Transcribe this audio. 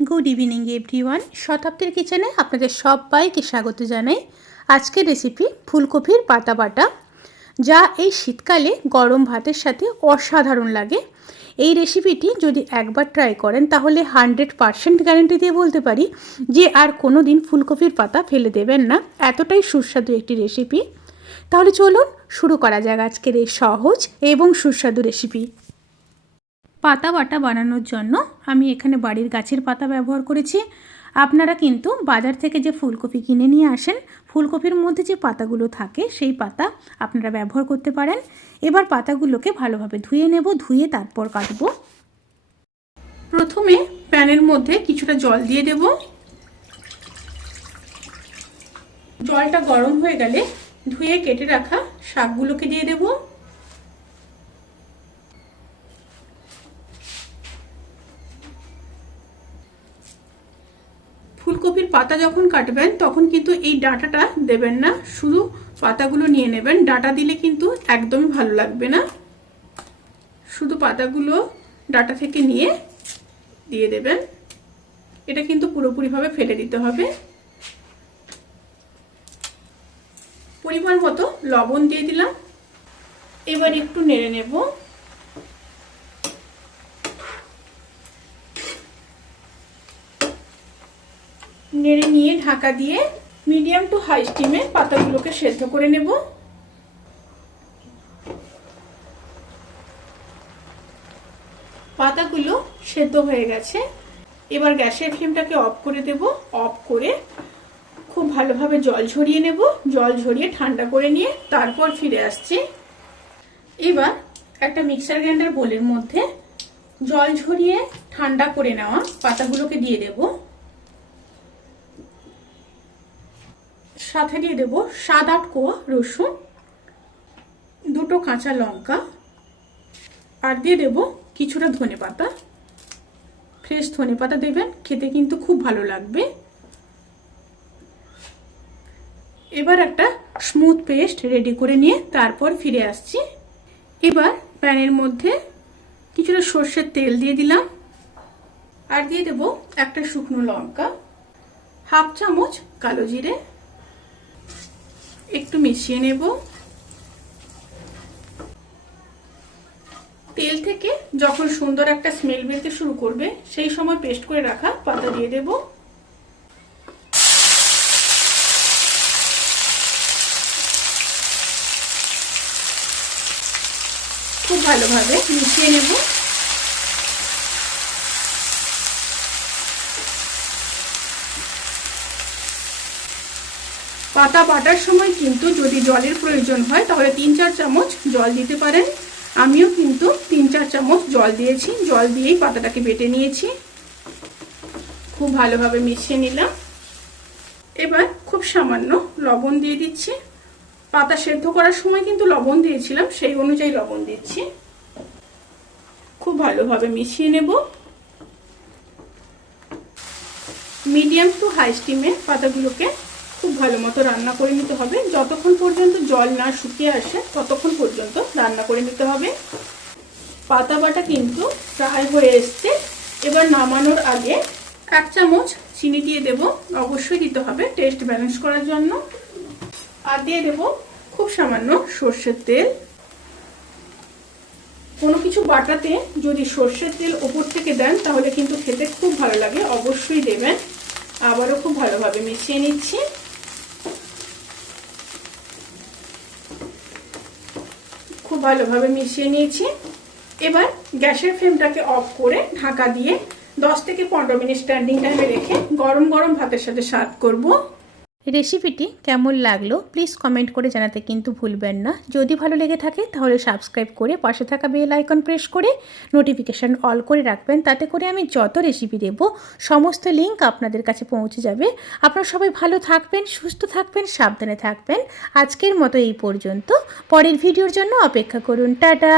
Good evening everyone. শতাব্দীর কিচেনে আপনাদের সবাইকে স্বাগত জানাই। আজকের রেসিপি ফুলকপির পাতা বাটা, যা এই শীতকালে গরম ভাতের সাথে অসাধারণ লাগে। এই রেসিপিটি যদি একবার ট্রাই করেন তাহলে 100% গ্যারেন্টি দিয়ে বলতে পারি যে আর কোনো দিন ফুলকপির পাতা ফেলে দেবেন না। এতটাই সুস্বাদু একটি রেসিপি। তাহলে চলুন শুরু করা যাক আজকের এই সহজ এবং সুস্বাদু রেসিপি। পাতা বাটা বানানোর জন্য আমি এখানে বাড়ির গাছের পাতা ব্যবহার করেছি। আপনারা কিন্তু বাজার থেকে যে ফুলকপি কিনে নিয়ে আসেন, ফুলকপির মধ্যে যে পাতাগুলো থাকে সেই পাতা আপনারা ব্যবহার করতে পারেন। এবার পাতাগুলোকে ভালোভাবে ধুয়ে নেব, ধুয়ে তারপর কাটবো। প্রথমে প্যানের মধ্যে কিছুটা জল দিয়ে দেব। জলটা গরম হয়ে গেলে ধুয়ে কেটে রাখা শাকগুলোকে দিয়ে দেব। ফুলকপির পাতা যখন কাটবেন তখন কিন্তু এই ডাঁটাটা দেবেন না, শুধু পাতাগুলো নিয়ে নেবেন। ডাঁটা দিলে কিন্তু একদমই ভালো লাগবে না। শুধু পাতাগুলো ডাঁটা থেকে নিয়ে দিয়ে দেবেন। এটা কিন্তু পুরোপুরিভাবে ফেলে দিতে হবে। পরিমাণ মতো লবণ দিয়ে দিলাম। এবার একটু নেড়ে নেব। নেড়ে নিয়ে ঢাকা দিয়ে মিডিয়াম টু হাই স্টিমে পাতাগুলোকে সেদ্ধ করে নেব। পাতাগুলো সেদ্ধ হয়ে গেছে। এবার গ্যাসের ফ্লেমটাকে অফ করে দেব। অফ করে খুব ভালোভাবে জল ঝরিয়ে নেব। জল ঝরিয়ে ঠান্ডা করে নিয়ে তারপর ফিরে আসছি। এবার একটা মিক্সার গ্রাইন্ডার বোলের মধ্যে জল ঝরিয়ে ঠান্ডা করে নেওয়া পাতাগুলোকে দিয়ে দেব। সাথে দিয়ে দেব 7-8 কোয়া রসুন, 2টো কাঁচা লঙ্কা, আর দিয়ে দেব কিছুটা ধনেপাতা। ফ্রেশ ধনেপাতা দেবেন, খেতে কিন্তু খুব ভালো লাগবে। এবার একটা স্মুথ পেস্ট রেডি করে নিয়ে তারপর ফিরে আসছি। এবার প্যানের মধ্যে কিছুটা সর্ষের তেল দিয়ে দিলাম, আর দিয়ে দেব একটা শুকনো লঙ্কা, 1/2 চামচ কালো জিরে। একটু মিশিয়ে নেব। তেল থেকে যখন সুন্দর একটা স্মেল বেরোতে শুরু করবে সেই সময় পেস্ট করে রাখা পাতা দিয়ে দেব। খুব ভালোভাবে মিশিয়ে নেব। পাতা বাটার সময় কিন্তু যদি জলের প্রয়োজন হয় তাহলে 3-4 চামচ জল দিতে পারেন। আমিও কিন্তু 3-4 চামচ জল দিয়েছি। জল দিয়েই পাতাটাকে বেটে নিয়েছি। খুব ভালোভাবে মিশিয়ে নিলাম। এবার খুব সামান্য লবণ দিয়ে দিচ্ছি। পাতা সেদ্ধ করার সময় কিন্তু লবণ দিয়েছিলাম, সেই অনুযায়ী লবণ দিচ্ছি। খুব ভালোভাবে মিশিয়ে নেব। মিডিয়াম টু হাই স্টিমে পাতাগুলোকে খুব ভালো মতো রান্না করে নিতে হবে। যতক্ষণ পর্যন্ত জল না শুকিয়ে আসে ততক্ষণ পর্যন্ত রান্না করে নিতে হবে। পাতা বাটা কিন্তু প্রায় হয়ে এসছে। এবার নামানোর আগে 1 চামচ চিনি দিয়ে দেব। অবশ্যই দিতে হবে টেস্ট ব্যালেন্স করার জন্য। আর দিয়ে দেব খুব সামান্য সর্ষের তেল। কোনো কিছু বাটাতে যদি সর্ষের তেল ওপর থেকে দেন তাহলে কিন্তু খেতে খুব ভালো লাগে, অবশ্যই দেবেন। আবারও খুব ভালোভাবে মিশিয়ে নিচ্ছি। খুব ভালোভাবে মিশিয়ে নিয়েছি। এবার গ্যাসের ফ্লেমটাকে অফ করে ঢাকা দিয়ে 10 থেকে 15 মিনিট স্ট্যান্ডিং টাইমে রেখে গরম গরম ভাতের সাথে সার্ভ করব। রেসিপিটি কেমন লাগলো প্লিজ কমেন্ট করে জানাতে কিন্তু ভুলবেন না। যদি ভালো লেগে থাকে তাহলে সাবস্ক্রাইব করে পাশে থাকা বেল আইকন প্রেস করে নোটিফিকেশান অল করে রাখবেন। তাতে করে আমি যত রেসিপি দেব সমস্ত লিঙ্ক আপনাদের কাছে পৌঁছে যাবে। আপনারা সবাই ভালো থাকবেন, সুস্থ থাকবেন, সাবধানে থাকবেন। আজকের মতো এই পর্যন্ত। পরের ভিডিওর জন্য অপেক্ষা করুন। টাটা।